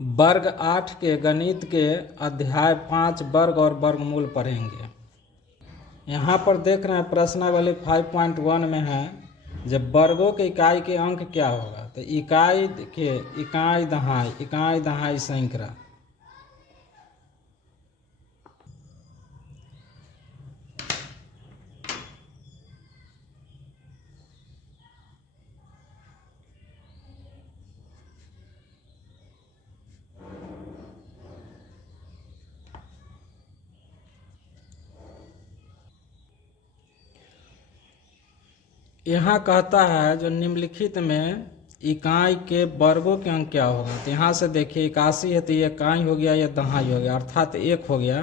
वर्ग 8 के गणित के अध्याय 5 वर्ग और वर्गमूल पढ़ेंगे। यहाँ पर देख रहे हैं प्रश्नावली 5.1 में है जब वर्गों के इकाई के अंक क्या होगा। तो इकाई के इकाई दहाई सैकड़ा। यहाँ कहता है जो निम्नलिखित में इकाई के वर्गों के अंक क्या होगा। तो यहाँ से देखिए 81 है तो ये इकाई हो गया, ये दहाई हो गया, अर्थात 1 हो गया।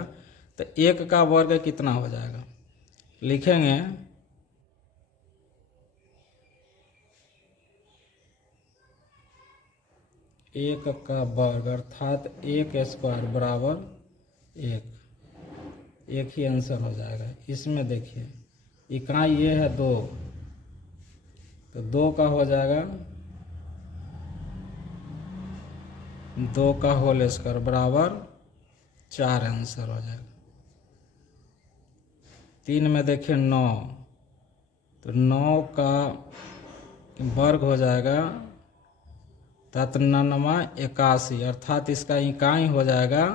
तो 1 का वर्ग कितना हो जाएगा, लिखेंगे 1 का वर्ग अर्थात 1 स्क्वायर बराबर 1। एक ही आंसर हो जाएगा। इसमें देखिए इकाई ये है 2, तो 2 का हो जाएगा 2 का होल स्क्वायर बराबर 4 आंसर हो जाएगा। 3 में देखिए 9, तो 9 का वर्ग हो जाएगा 81 अर्थात इसका इकाई हो जाएगा,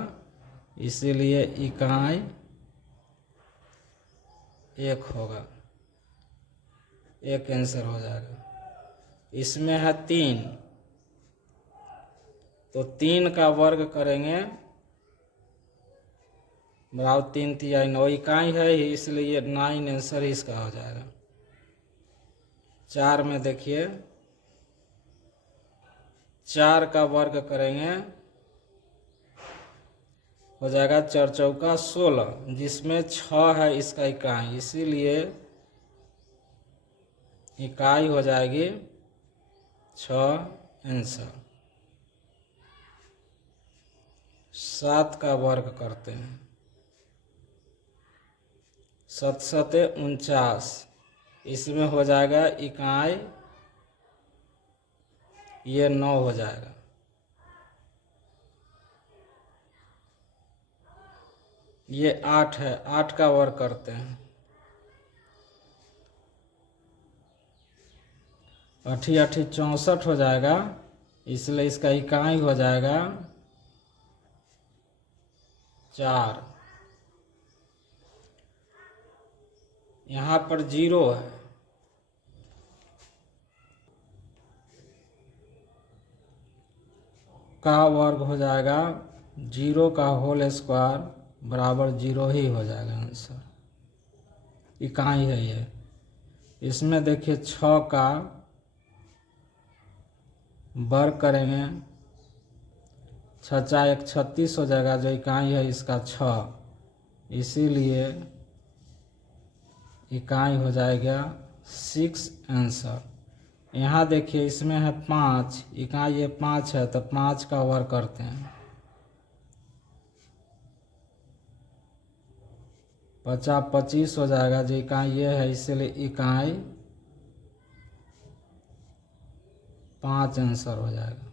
इसीलिए इकाई 1 होगा। 1 आंसर हो जाएगा। इसमें है 3, तो 3 का वर्ग करेंगे बराबर 3 तिहाई 9, इकाई है ही इसलिए 9 आंसर ही इसका हो जाएगा। 4 में देखिए 4 का वर्ग करेंगे हो जाएगा 4 चौका 16, जिसमें 6 है इसका इकाई, इसीलिए इकाई हो जाएगी 6 आंसर। 7 का वर्ग करते हैं 7 सते 49, इसमें हो जाएगा इकाई ये 9 हो जाएगा। ये 8 है, 8 का वर्ग करते हैं 8 8 64 हो जाएगा, इसलिए इसका इकाई हो जाएगा 4। यहाँ पर 0 है, का वर्ग हो जाएगा 0 का होल स्क्वायर बराबर 0 ही हो जाएगा आंसर। इकाई है ये। इसमें देखिए 6 का वर्ग करेंगे 6 1 36 हो जाएगा, जो इकाई है इसका 6, इसीलिए इकाई हो जाएगा 6 आंसर। यहाँ देखिए इसमें है 5, इकाई ये 5 है, तो 5 का वर्ग करते हैं 50 25 हो जाएगा, जो इकाई ये है इसलिए इकाई 5 आंसर हो जाएगा।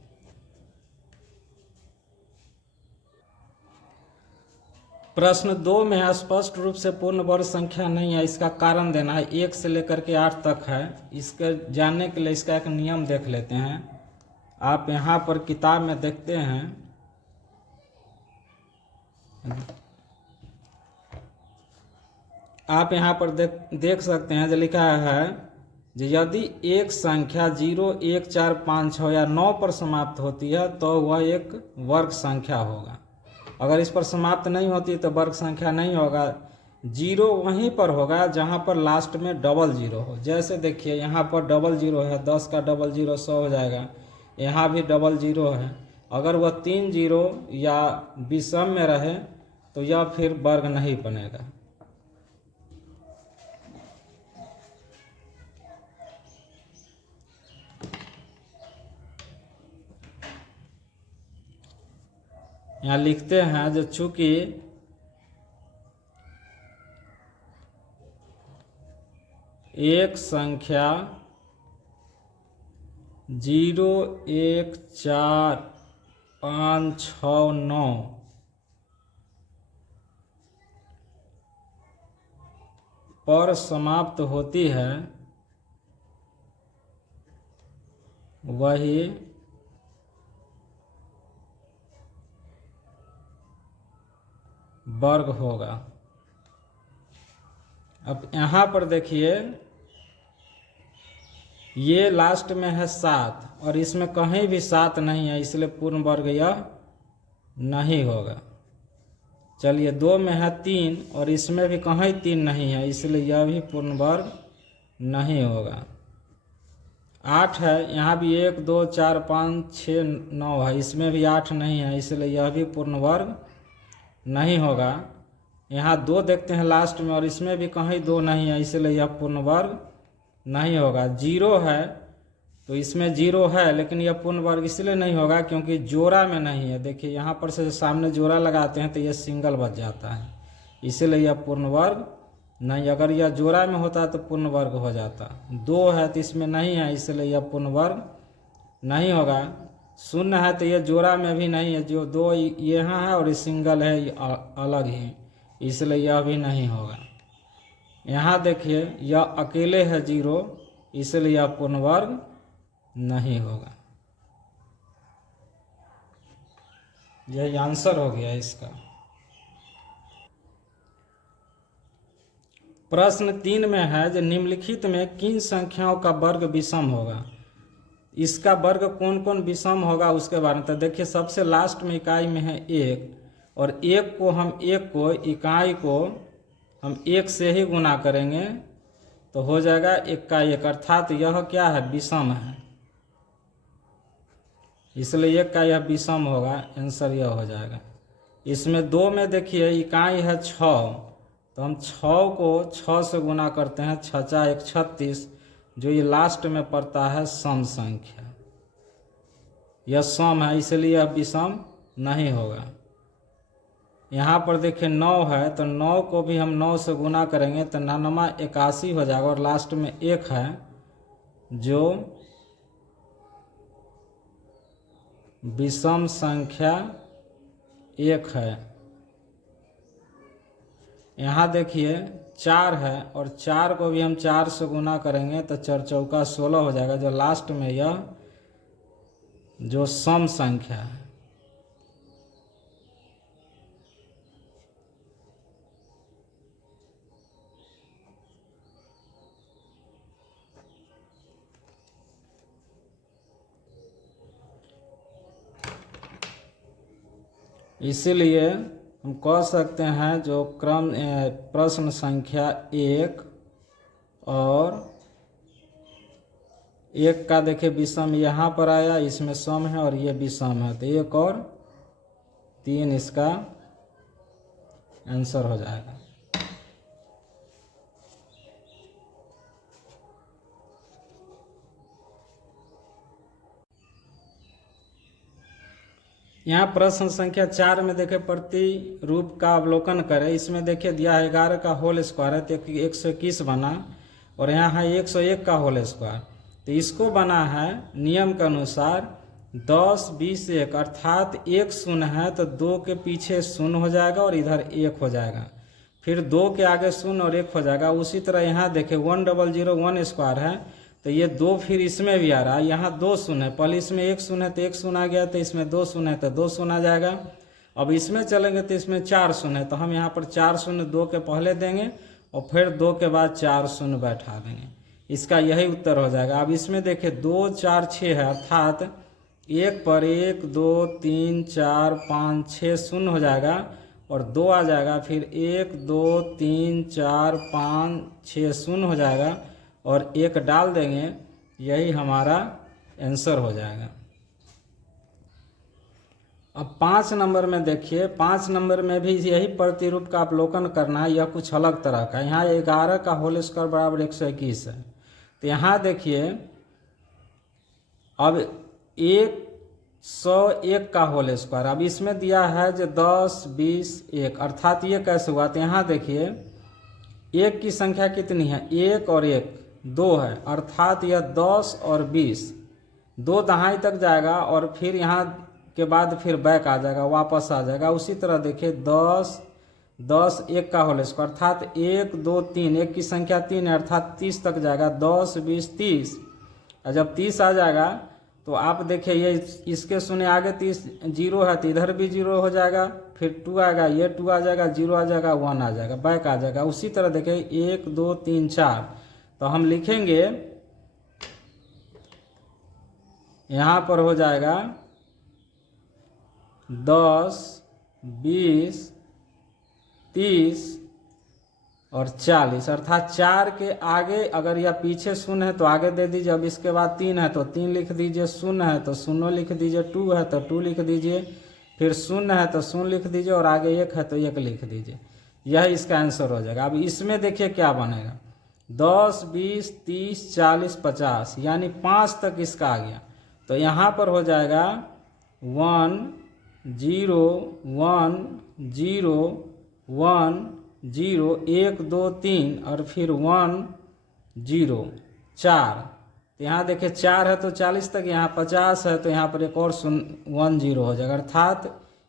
प्रश्न 2 में स्पष्ट रूप से पूर्ण वर्ग संख्या नहीं है, इसका कारण देना है। 1 से लेकर के 8 तक है। इसके जानने के लिए इसका एक नियम देख लेते हैं। आप यहाँ पर किताब में देखते हैं, आप यहाँ पर देख सकते हैं जो लिखा है जो यदि एक संख्या 0 1 4 5 6 या 9 पर समाप्त होती है तो वह एक वर्ग संख्या होगा। अगर इस पर समाप्त नहीं होती तो वर्ग संख्या नहीं होगा। 0 वहीं पर होगा जहाँ पर लास्ट में डबल 0 हो। जैसे देखिए यहाँ पर डबल 0 है, 10 का डबल 0 100 हो जाएगा। यहाँ भी डबल 0 है। अगर वह 3 0 या विषम में रहे तो यह फिर वर्ग नहीं बनेगा। यहाँ लिखते हैं जो चूंकि एक संख्या 0 1 4 5, 6, 9 पर समाप्त होती है वही वर्ग होगा। अब यहाँ पर देखिए ये लास्ट में है 7 और इसमें कहीं भी 7 नहीं है, इसलिए पूर्ण वर्ग यह नहीं होगा। चलिए 2 में है 3 और इसमें भी कहीं 3 नहीं है, इसलिए यह भी पूर्ण वर्ग नहीं होगा। 8 है, यहाँ भी 1 2 4 5 6 9 है, इसमें भी 8 नहीं है, इसलिए यह भी पूर्ण वर्ग नहीं होगा। यहाँ 2 देखते हैं लास्ट में और इसमें भी कहीं 2 नहीं है, इसलिए यह पूर्ण वर्ग नहीं होगा। 0 है तो इसमें 0 है, लेकिन यह पूर्ण वर्ग इसलिए नहीं होगा क्योंकि जोड़ा में नहीं है। देखिए यहाँ पर से सामने जोड़ा लगाते हैं तो यह सिंगल बच जाता है, इसलिए यह पूर्ण वर्ग नहीं। अगर यह जोड़ा में होता तो पूर्ण वर्ग हो जाता। 2 है तो इसमें नहीं है, इसलिए यह पूर्ण वर्ग नहीं होगा। 0 है तो यह जोड़ा में भी नहीं है, जो 2 यहाँ है और ये सिंगल है अलग ही, इसलिए यह भी नहीं होगा। यहाँ देखिए यह अकेले है 0, इसलिए यह पूर्ण वर्ग नहीं होगा। यह आंसर हो गया इसका। प्रश्न 3 में है जो निम्नलिखित में किन संख्याओं का वर्ग विषम होगा। इसका वर्ग कौन कौन विषम होगा उसके बारे में। तो देखिए सबसे लास्ट में इकाई में है 1 और 1 को इकाई को हम 1 से ही गुना करेंगे तो हो जाएगा 1 का 1, अर्थात यह क्या है, विषम है, इसलिए 1 का यह विषम होगा। आंसर यह हो जाएगा। इसमें 2 में देखिए इकाई है 6, तो हम 6 को 6 से गुना करते हैं, 6 × 1 36, जो ये लास्ट में पड़ता है सम संख्या। यह सम है, इसलिए यह विषम नहीं होगा। यहाँ पर देखिए 9 है तो 9 को भी हम 9 से गुना करेंगे तो 9 81 हो जाएगा और लास्ट में 1 है जो विषम संख्या 1 है। यहाँ देखिए 4 है और 4 को भी हम 4 से गुना करेंगे तो 4 × 4 = 16 हो जाएगा, जो लास्ट में यह जो सम संख्या है। इसीलिए हम कह सकते हैं जो क्रम प्रश्न संख्या 1 और 1 का देखिए विषम यहाँ पर आया, इसमें सम है और ये विषम है, तो 1 और 3 इसका आंसर हो जाएगा। यहाँ प्रश्न संख्या 4 में देखे प्रति रूप का अवलोकन करें। इसमें देखिए दिया है 11 का होल स्क्वायर है तो 121 बना और यहाँ है 101 का होल स्क्वायर, तो इसको बना है नियम के अनुसार 10 20 1, अर्थात 1 शून्य है तो 2 के पीछे शून्य हो जाएगा और इधर 1 हो जाएगा, फिर 2 के आगे शून्य और 1 हो जाएगा। उसी तरह यहाँ देखे 1001 स्क्वायर है तो ये 2 फिर इसमें भी आ रहा है, यहाँ 2 शून्य है, पहले इसमें 1 शून्य है तो 1 शून्य आ गया, तो इसमें 2 शून्य है तो 2 शून्य आ जाएगा। अब इसमें चलेंगे तो इसमें 4 शून्य है, तो हम यहाँ पर 4 शून्य 2 के पहले देंगे और फिर 2 के बाद 4 शून्य बैठा देंगे, इसका यही उत्तर हो जाएगा। अब इसमें देखिए 2 4 6 है, अर्थात 1 पर 1 2 3 4 5 6 शून्य हो जाएगा और 2 आ जाएगा, फिर 1 2 3 4 5 6 शून्य हो जाएगा और 1 डाल देंगे, यही हमारा आंसर हो जाएगा। अब 5 नंबर में देखिए, 5 नंबर में भी यही प्रतिरूप का अवलोकन करना है, यह कुछ अलग तरह का। यहाँ 11 का होल स्क्वायर बराबर 121 है, तो यहाँ देखिए अब 101 का होल स्क्वायर, अब इसमें दिया है जो 10 20 1, अर्थात ये कैसे हुआ, तो यहाँ देखिए 1 की संख्या कितनी है, 1 और 1 2 है, अर्थात यह 10 और 20, 2 दहाई तक जाएगा और फिर यहाँ के बाद फिर बैक आ जाएगा, वापस आ जाएगा। उसी तरह देखिए 10 10 1 का होल स्क्वायर अर्थात 1 2 3, 1 की संख्या 3 है अर्थात 30 तक जाएगा। 10 20 30, और जब 30 आ जाएगा तो आप देखिए ये इसके सुने आगे 30 जीरो है तो इधर भी जीरो हो जाएगा, फिर 2 आएगा, ये 2 आ जाएगा, 0 आ जाएगा, 1 आ जाएगा, बैक आ जाएगा। उसी तरह देखिए 1 2 3 4, तो हम लिखेंगे यहाँ पर हो जाएगा 10 20 30 और 40 अर्थात 4 के आगे अगर या पीछे शून्य है तो आगे दे दीजिए। अब इसके बाद 3 है तो 3 लिख दीजिए, शून्य है तो 0 लिख दीजिए, 2 है तो 2 लिख दीजिए, फिर 0 है तो 0 लिख दीजिए और आगे 1 है तो 1 लिख दीजिए। यह इसका आंसर हो जाएगा। अब इसमें देखिए क्या बनेगा, 10 20 30 40 50 यानी 5 तक इसका आ गया। तो यहाँ पर हो जाएगा 1 0 1 0 1 0 1 2 3 और फिर 1 0 4। तो यहाँ देखिए 4 है तो 40 तक, यहाँ 50 है तो यहाँ पर एक और 1 0 हो जाएगा अर्थात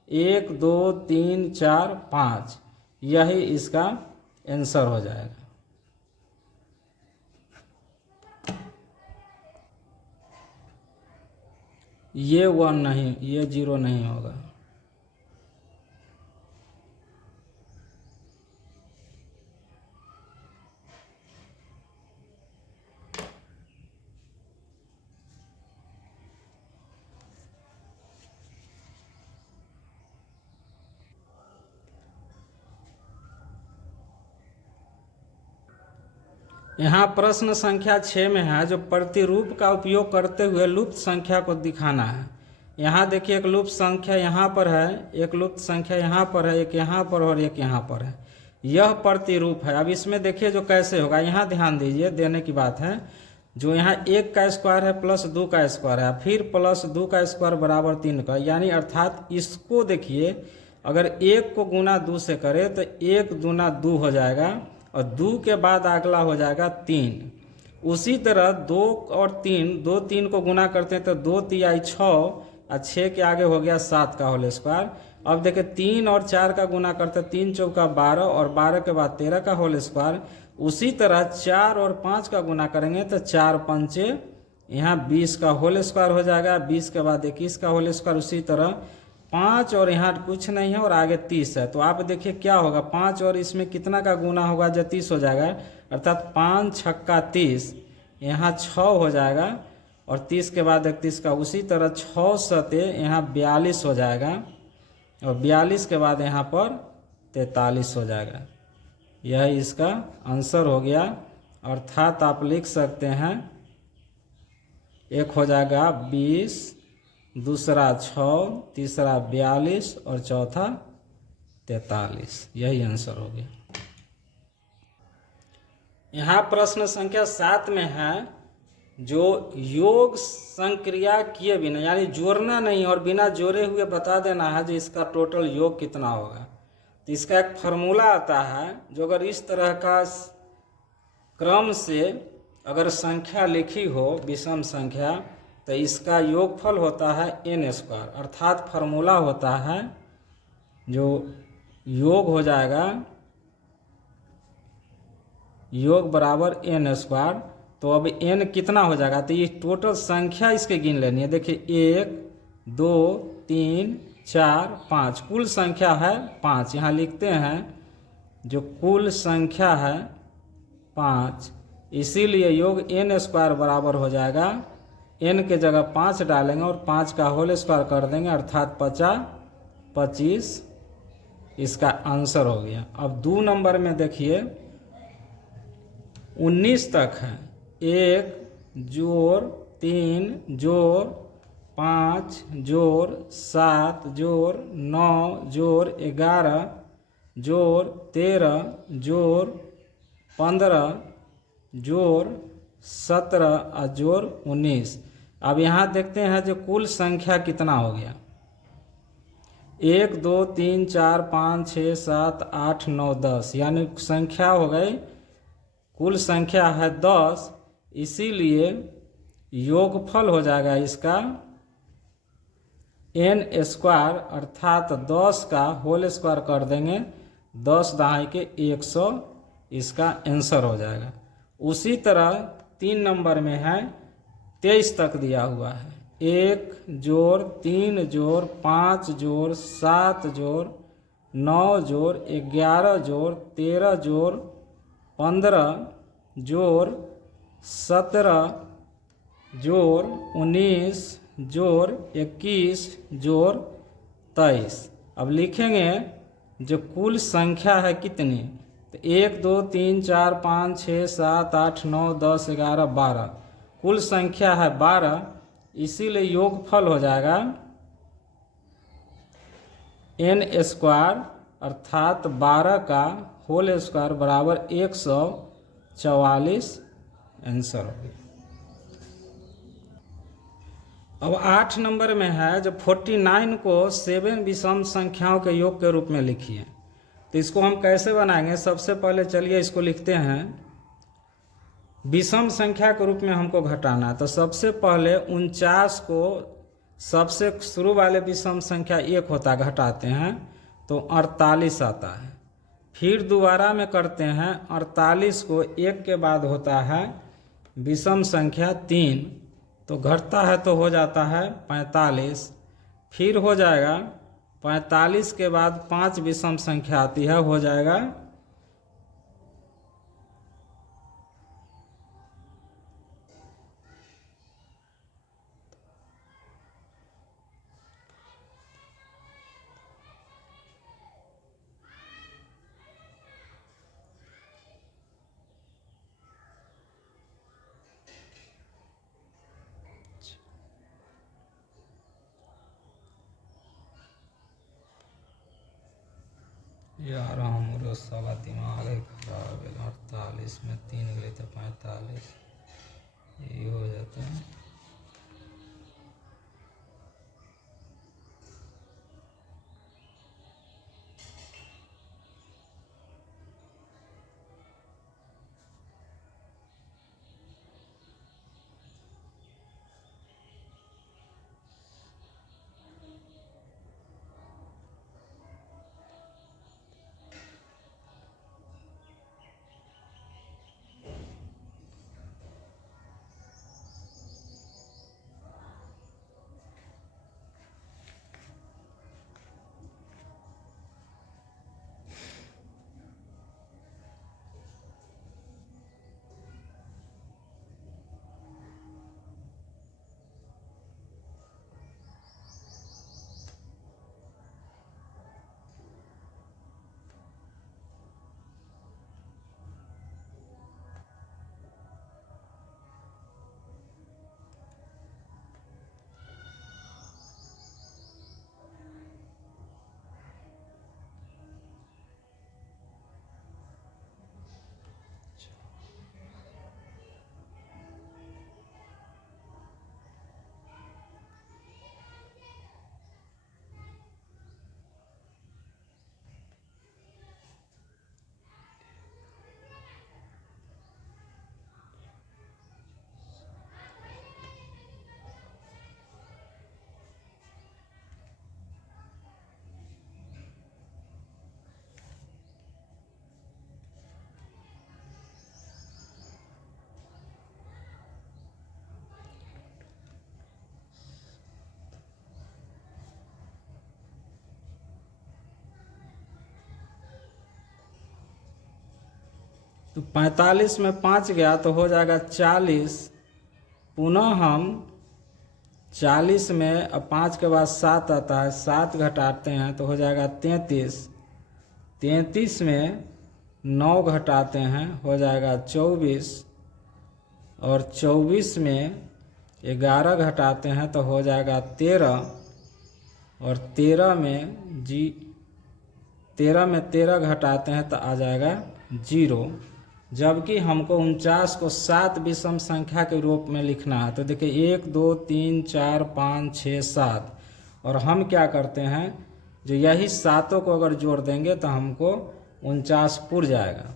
1 2 3 4 5, यही इसका आंसर हो जाएगा। ये 1 नहीं, ये 0 नहीं होगा। यहाँ प्रश्न संख्या 6 में है जो प्रतिरूप का उपयोग करते हुए लुप्त संख्या को दिखाना है। यहाँ देखिए एक लुप्त संख्या यहाँ पर है, एक लुप्त संख्या यहाँ पर है, एक यहाँ पर और एक यहाँ पर है। यह प्रतिरूप है। अब इसमें देखिए जो कैसे होगा, यहाँ ध्यान दीजिए, देने की बात है। जो यहाँ 1 का स्क्वायर है प्लस 2 का स्क्वायर है, फिर प्लस 2 का स्क्वायर बराबर 3 का, यानी अर्थात इसको देखिए अगर 1 को गुना 2 से करे तो 1 दूना 2 हो जाएगा और 2 के बाद अगला हो जाएगा 3। उसी तरह 2 और 3, 2 3 को गुना करते हैं तो 2 तिहाई 6 और 6 के आगे हो गया 7 का होल स्क्वायर। अब देखिए 3 और 4 का गुना करते हैं, 3 चौका 12 और 12 के बाद 13 का होल स्क्वायर। उसी तरह 4 और 5 का गुना करेंगे तो 4 पंचे यहाँ 20 का होल स्क्वायर हो जाएगा, 20 के बाद 21 का होल स्क्वायर। उसी तरह 5 और यहाँ कुछ नहीं है और आगे 30 है, तो आप देखिए क्या होगा, 5 और इसमें कितना का गुना होगा जो 30 हो जाएगा अर्थात 5 छक्का 30, यहाँ 6 हो जाएगा और 30 के बाद 31 का। उसी तरह 6 सते यहाँ 42 हो जाएगा और 42 के बाद यहाँ पर 43 हो जाएगा। यह इसका आंसर हो गया। अर्थात आप लिख सकते हैं एक हो जाएगा 20, दूसरा 6, तीसरा 42 और चौथा 43, यही आंसर हो गया। यहाँ प्रश्न संख्या 7 में है जो योग संक्रिया किए बिना, यानी जोड़ना नहीं और बिना जोड़े हुए बता देना है जो इसका टोटल योग कितना होगा। तो इसका एक फार्मूला आता है जो अगर इस तरह का क्रम से अगर संख्या लिखी हो विषम संख्या तो इसका योगफल होता है n स्क्वायर, अर्थात फार्मूला होता है जो योग हो जाएगा योग बराबर n स्क्वायर। तो अब n कितना हो जाएगा, तो ये टोटल संख्या इसके गिन लेनी है। देखिए 1 2 3 4 5, कुल संख्या है 5। यहाँ लिखते हैं जो कुल संख्या है 5, इसीलिए योग n स्क्वायर बराबर हो जाएगा, n के जगह 5 डालेंगे और 5 का होल स्क्वायर कर देंगे अर्थात 25 इसका आंसर हो गया। अब 2 नंबर में देखिए 19 तक है, 1 जोड़ 3 जोड़ 5 जोड़ 7 जोड़ 9 जोड़ 11 जोड़ 13 जोड़ 15 जोड़ 17 और जोड़ 19। अब यहाँ देखते हैं जो कुल संख्या कितना हो गया, 1 2 3 4 5 6 7 8 9 10, यानी संख्या हो गई, कुल संख्या है 10। इसीलिए योगफल हो जाएगा इसका एन स्क्वायर अर्थात 10 का होल स्क्वायर कर देंगे, 10 दहाई के 100, इसका आंसर हो जाएगा। उसी तरह 3 नंबर में है 23 तक दिया हुआ है, 1 जोड़ 3 जोड़ 5 जोड़ 7 जोड़ 9 जोड़ 11 जोड़ 13 जोड़ 15 जोड़ 17 जोड़ 19 जोड़ 21 जोड़ 23। अब लिखेंगे जो कुल संख्या है कितनी, तो 1 2 3 4 5 6 7 8 9 10 11 12, कुल संख्या है 12, इसीलिए योगफल हो जाएगा एन स्क्वायर अर्थात 12 का होल स्क्वायर बराबर 144, आंसर हो गया। अब 8 नंबर में है जब 49 को 7 विषम संख्याओं के योग के रूप में लिखिए, तो इसको हम कैसे बनाएंगे। सबसे पहले चलिए इसको लिखते हैं, विषम संख्या के रूप में हमको घटाना है, तो सबसे पहले 49 को सबसे शुरू वाले विषम संख्या 1 होता है, घटाते हैं तो 48 आता है। फिर दोबारा में करते हैं, 48 को 1 के बाद होता है विषम संख्या 3, तो घटता है तो हो जाता है 45। फिर हो जाएगा 45 के बाद 5 विषम संख्या आती है, हो जाएगा 11 हमरो साला दिमाग खराब है। 48 में 3 गए तो 45, ये हो जाता है। तो 45 में 5 गया तो हो जाएगा 40। पुनः हम 40 में अब 5 के बाद 7 आता है, 7 घटाते हैं तो हो जाएगा 33। 33 में 9 घटाते हैं हो जाएगा 24, और 24 में 11 घटाते हैं तो हो जाएगा 13, और 13 में 13 घटाते हैं तो आ जाएगा 0। जबकि हमको 49 को 7 विषम संख्या के रूप में लिखना है, तो देखिए 1 2 3 4 5 6 7, और हम क्या करते हैं, जो यही सातों को अगर जोड़ देंगे तो हमको 49 पुर जाएगा।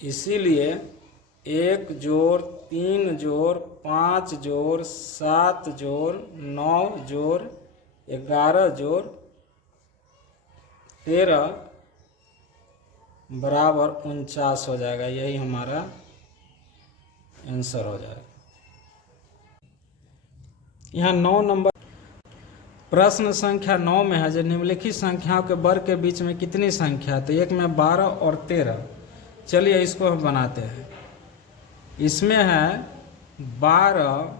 इसीलिए 1 जोड़ 3 जोड़ 5 जोड़ 7 जोड़ 9 जोड़ 11 जोड़ 13 बराबर 49 हो जाएगा। यही हमारा आंसर हो जाएगा। यहाँ 9 नंबर प्रश्न संख्या 9 में है जो निम्नलिखित संख्याओं के वर्ग के बीच में कितनी संख्या है। तो एक में 12 और 13। चलिए इसको हम बनाते हैं। इसमें है 12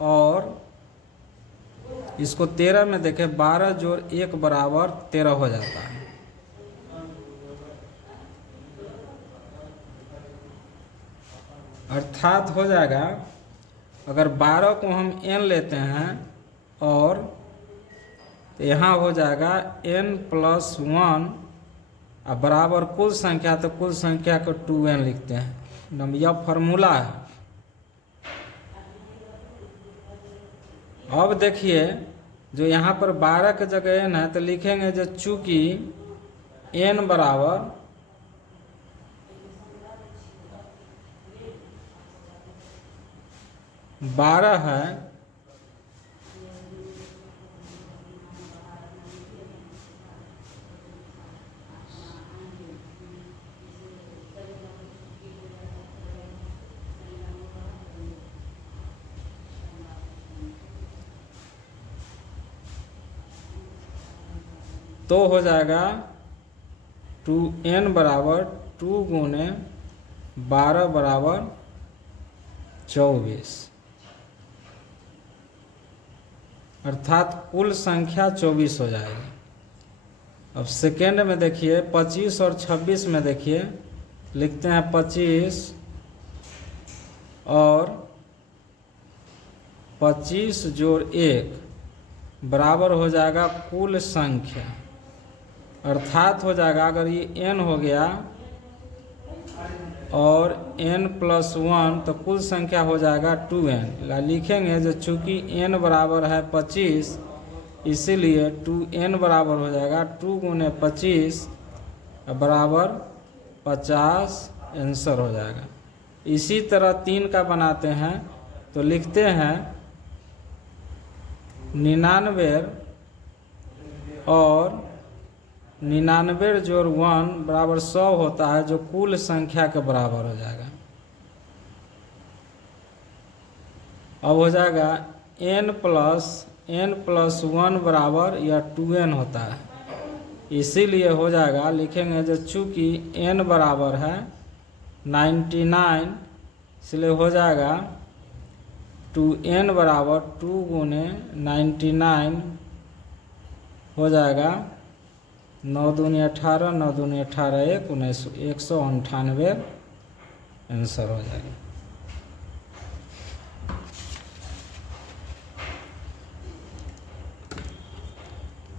और इसको 13 में देखें, 12 जोड़ 1 बराबर 13 हो जाता है। अर्थात हो जाएगा, अगर 12 को हम n लेते हैं और तो यहाँ हो जाएगा n+1 और बराबर कुल संख्या, तो कुल संख्या को 2n लिखते हैं। यह फॉर्मूला है। अब देखिए जो यहाँ पर 12 के जगह n है तो लिखेंगे जो चूंकि n बराबर 12 है तो हो जाएगा 2n बराबर 2 गुने 12 बराबर 24, अर्थात कुल संख्या 24 हो जाएगी। अब सेकेंड में देखिए 25 और 26 में देखिए, लिखते हैं 25 और 25 जोड़ 1 बराबर हो जाएगा कुल संख्या, अर्थात हो जाएगा अगर ये n हो गया और n+1 तो कुल संख्या हो जाएगा 2n। लिखेंगे जो चूंकि n बराबर है 25 इसीलिए 2n बराबर हो जाएगा 2 गुने 25 बराबर 50, आंसर हो जाएगा। इसी तरह 3 का बनाते हैं तो लिखते हैं 99 और 99 जोड़ 1 बराबर 100 होता है, जो कुल संख्या के बराबर हो जाएगा। अब हो जाएगा n+1 बराबर या 2n होता है, इसीलिए हो जाएगा लिखेंगे जो चूंकि n बराबर है 99 इसलिए हो जाएगा 2n बराबर 2 गुने 99 हो जाएगा 9 दूनी 18, 9 दूनी 18, 198 आंसर हो जाएगा।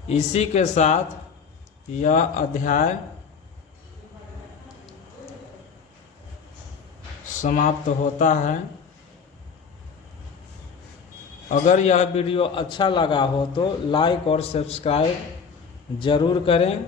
इसी के साथ यह अध्याय समाप्त होता है। अगर यह वीडियो अच्छा लगा हो तो लाइक और सब्सक्राइब जरूर करें।